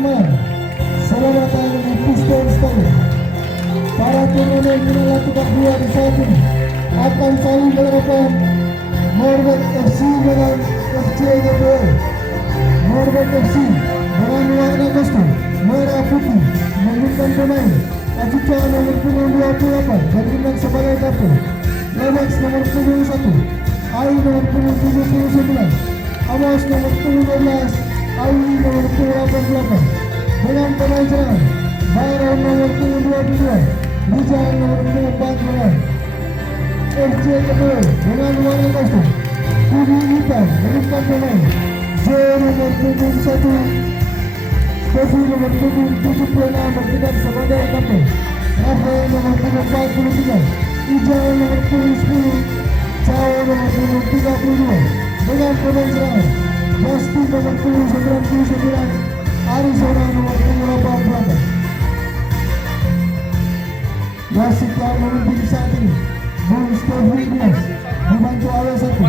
Malang. Selamat datang di Piston Stadium. Para turnamen final babak 2 di saat ini akan saling berhadapan Morbet FC dengan FCGBL. Morbet FC dengan warna kostum merah putih memberikan pemain Acuca nomor punggung 28 bertindak sebagai kapten, Lex nomor punggung 1, Ai nomor punggung 79, Amos nomor punggung 12, Ai nomor punggung 88 dengan pemain serangan Baron nomor punggung 22, Rizal nomor punggung 49. FCGBL dengan warna kostum kuning hitam memberikan pemain Z nomor punggung 1, Stefi nomor punggung 76 bertindak sebagai kapten, Rafael nomor punggung 43, Ijal nomor punggung 10, Cao nomor punggung 32 dengan pemain serangan Justin nomor punggung 99, Arizona nomor punggung 88. Wasit yang memimpin saat ini Bung Stefi Dias dibantu oleh satu.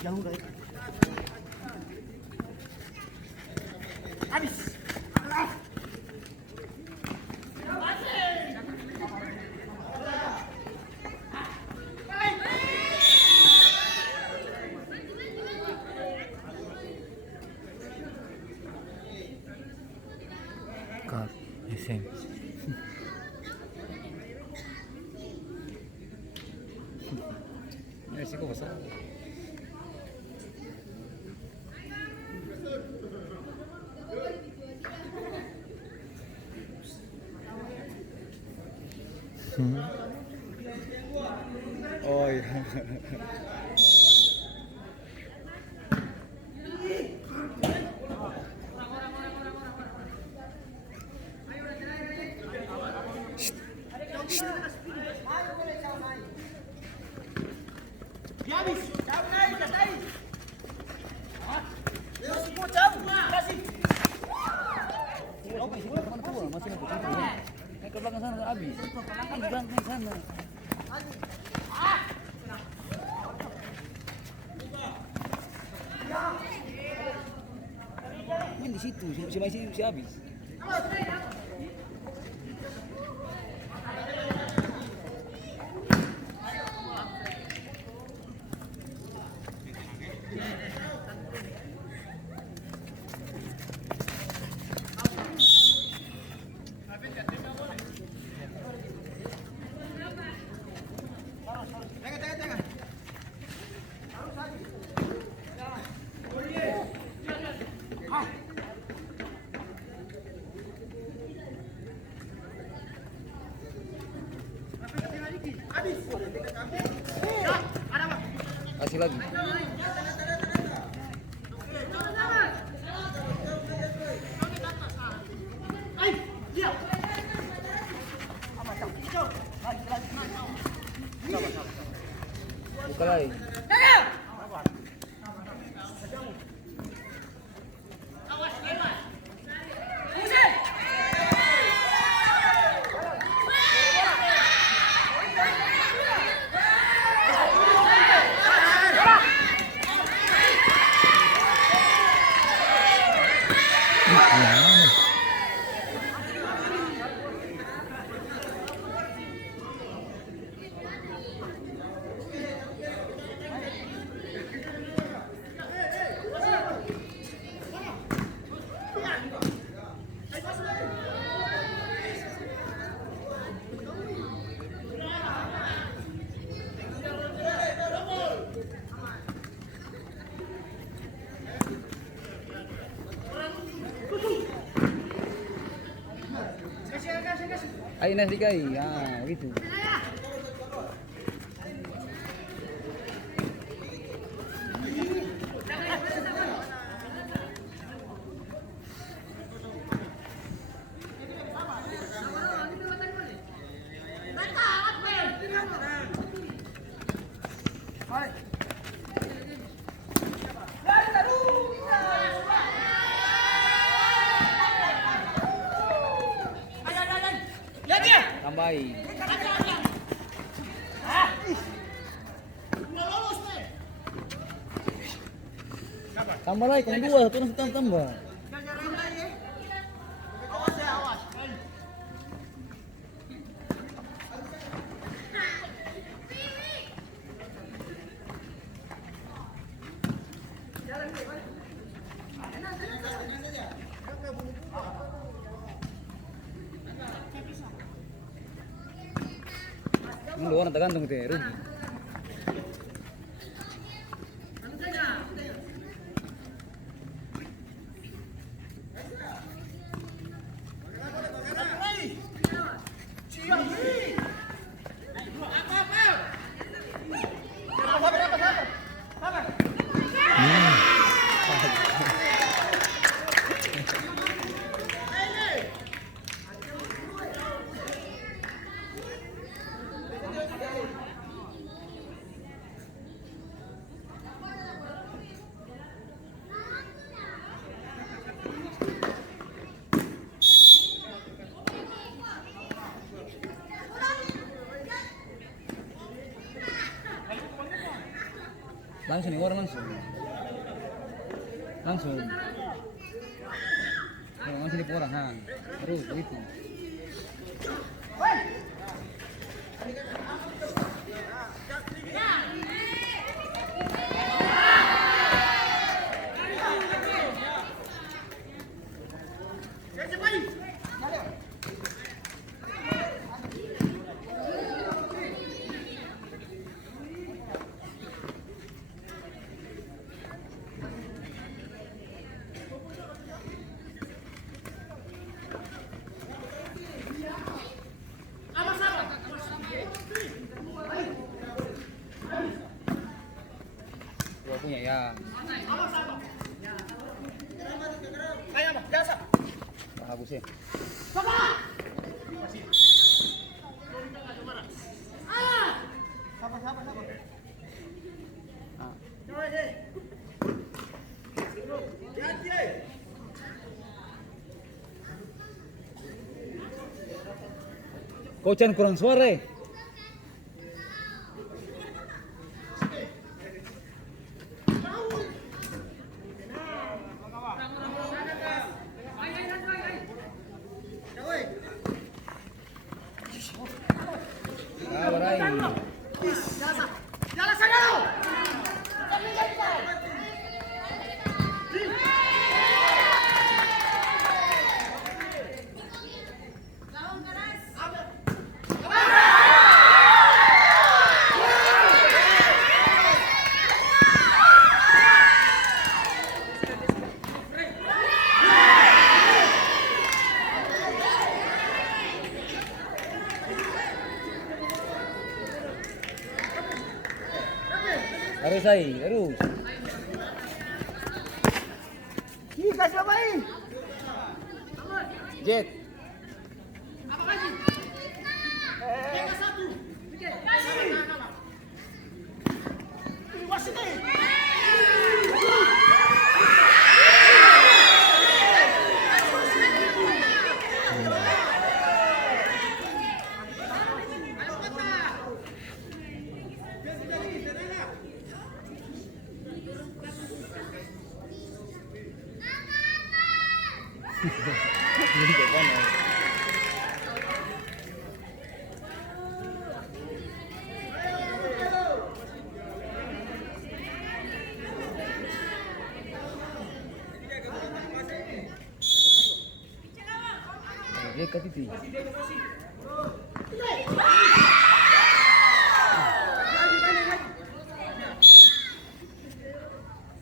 Jauh dari habis. God, SM. Resiko besar. Oh iya. Ke belakang sana habis. Ke belakang sana. Main di situ, si habis. Kasih lagi. kalay. Ay, nasi kay. Ah, gitu. Tambahin. Tambah lagi, yang dua, satu nasi tambah. Ini dua orang tergantung deh, rugi. Langsung nih orang langsung. Langsung. Oh, langsung di orang, ha. Terus itu. Gua punya ya. Bagus ya. Kocan kurang suara. Harus ay, harus. Kasih apa ini? Jet. Jadi kapan ya? Dia kat itu.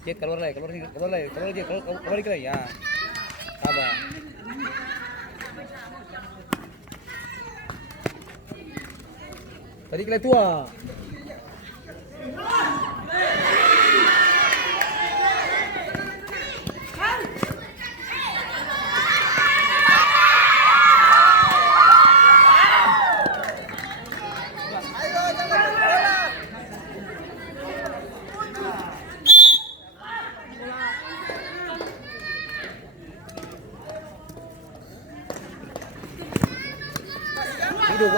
Cek keluar lagi ya. Sabar. Tadi kalian tua. Hidup.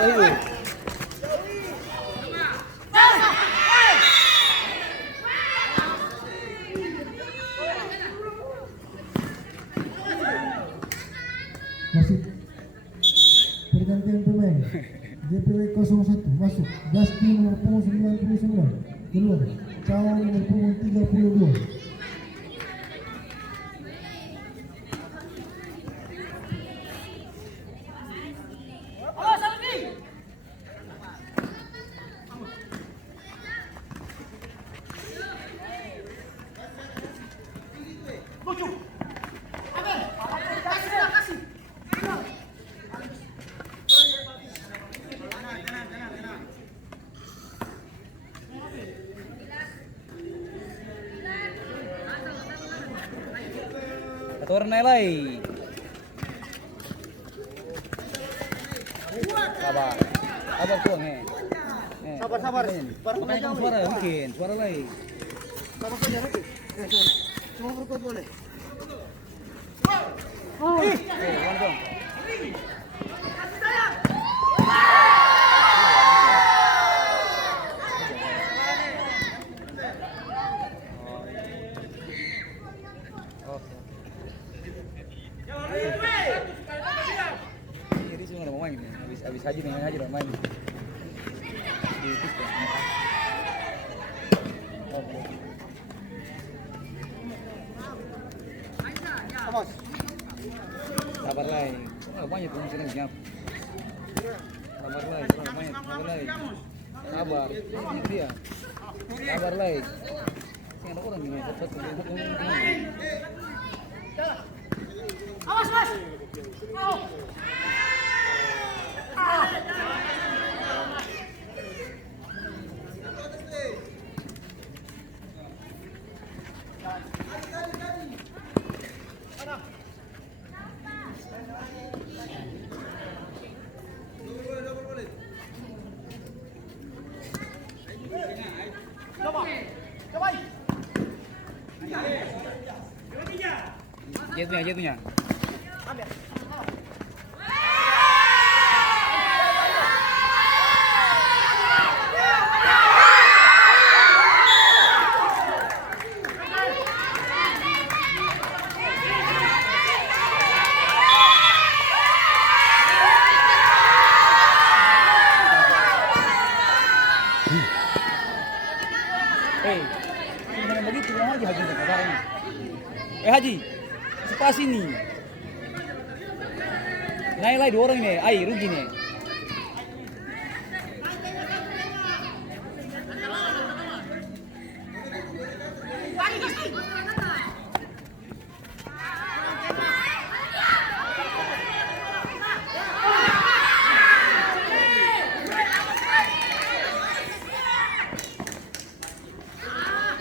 Masih pergantian pemain. DPW 01 masuk. Justin nomor punggung 99 keluar. Cao nomor punggung 32. Aturan nilai. Sabar. Sabar tuang Sabar. Makanya suara mungkin, suara lain. Sama saja lagi. Semua berkuat boleh. Mana dong? Jadi sih nggak mau main, habis haji udah main. Di pista. Awas. Sabar lagi. Banyak tuh sini nyap. Sabar lagi. Sabar. Ini dia. Sabar lagi. Sini ada orang gini. Awas, Mas. Jatuhnya. Jangan begitu, Haji sekarang. Haji, sepas ini. Naik 2 orang nih, rugi nih.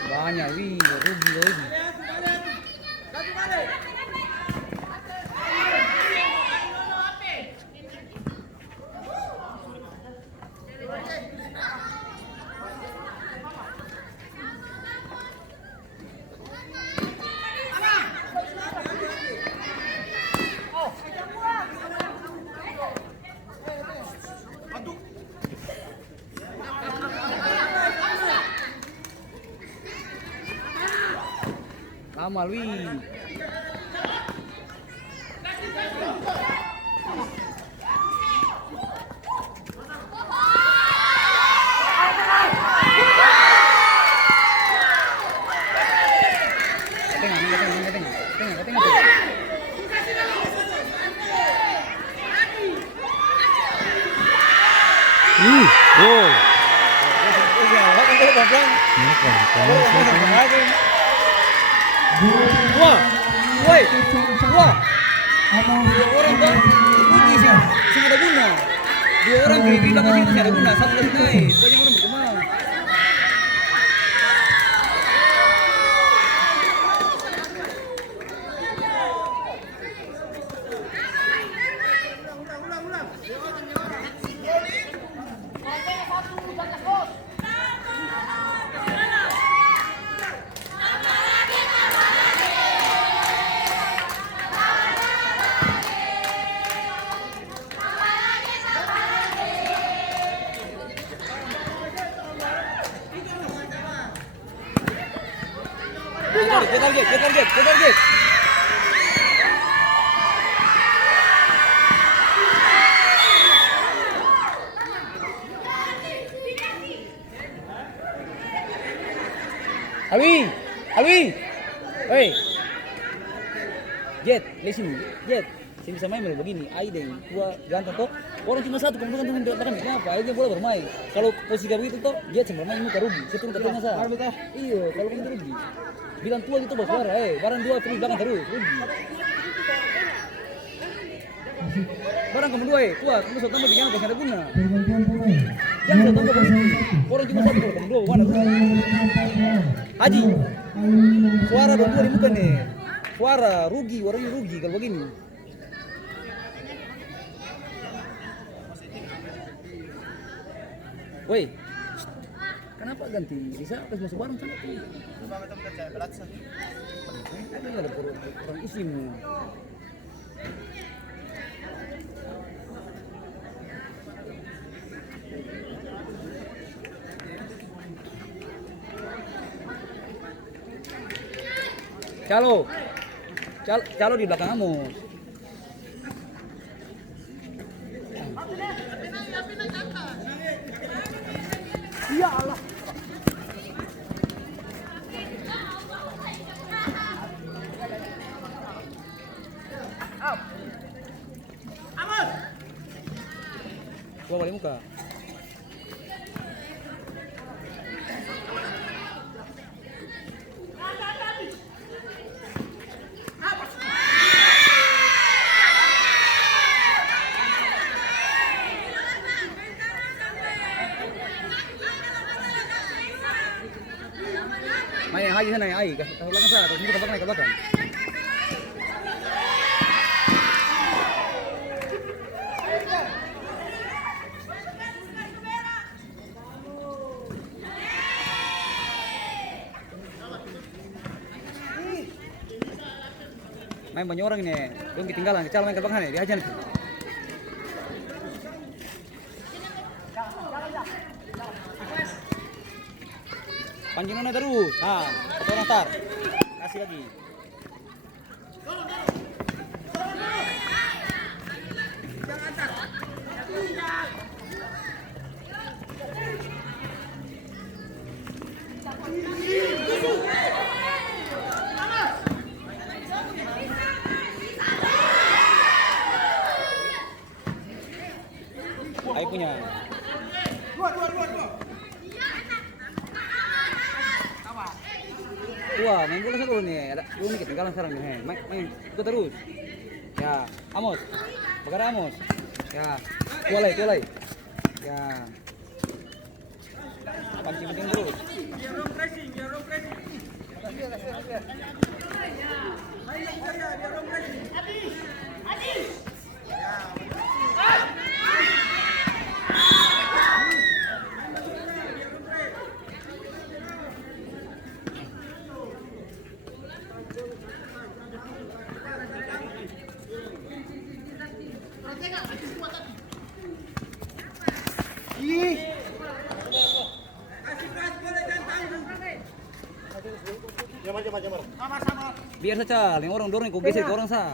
Banyak, rugi. Lama, Lui. Gol. Wah, woi, wah, Amos dua orang dong, rugi sih, sih ada guna. Dua orang kiri belakang situ sih ada guna, satu lagi naik, banyak orang berkembang. Get target. Alwi, hei, Jet, lihat sini, Jet, sini bisa main begini, Aiden, gua ganteng toh, orang cuma satu, kemudian tuh belakang kenapa? Aiden bola bermain, kalau posisi kayak begitu toh, Jet cuma bermain muka rugi, saya turun ke tengah sah, iya, kalau begitu rugi, bilang tua itu bos suara, barang dua terus belakang terus, rugi, barang kamu dua, tua, kamu satu tambah jangan kasih ada guna, pergantian pemain. jangan satu tambah begitu, orang cuma satu kalau kamu dua, mana? Haji, suara dua di muka nih. Suara rugi, orangnya rugi kalau begini. Woi, kenapa ganti? Bisa pas masuk bareng sana tuh. Ada orang isimu. Calo di belakang kamu. Ya Allah. Gua balik muka. Main Haji sana ya, Ai, ke belakang sana, terus ke belakang, ke belakang. Main banyak orang ini, belum ketinggalan, kecal main ke belakang nih, dihajar nih. Panjang nona terus. Nah, satu orang tar. Kasih lagi. Ayo punya. Wah, main bola dulu nih. Ada lu nih ketinggalan sekarang nih. Main itu terus. Ya, Amos. Bagara Amos. Ya. Tualai. Ya. Pancing penting terus. Biar saja, yang orang dorong kau geser ke orang sah.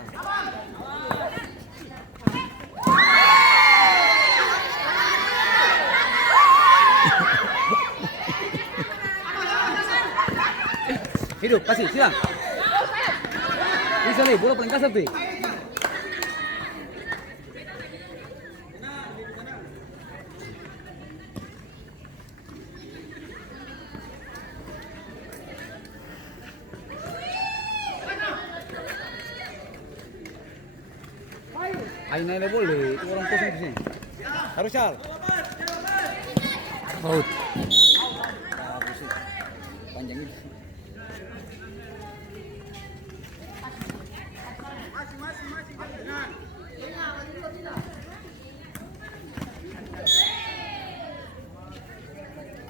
Hidup, kasih, silang. Bisa nih, bola paling kasar tuh. Aina boleh, itu orang kosong di sini. Harus Sal. Out. Bagus sih. Panjang itu.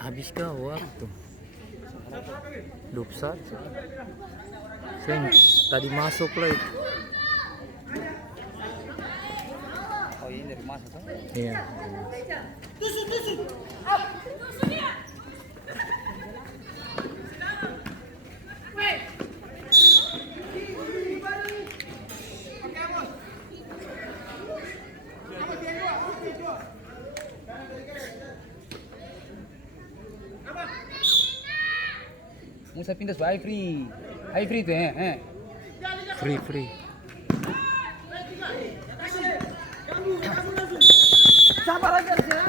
Habis kah waktu? 21. Tadi masuk lagi. Oh ini dari masa tuh. Iya. Musa pindah sebagai free. High free tuh Free. Sabar aja, ya.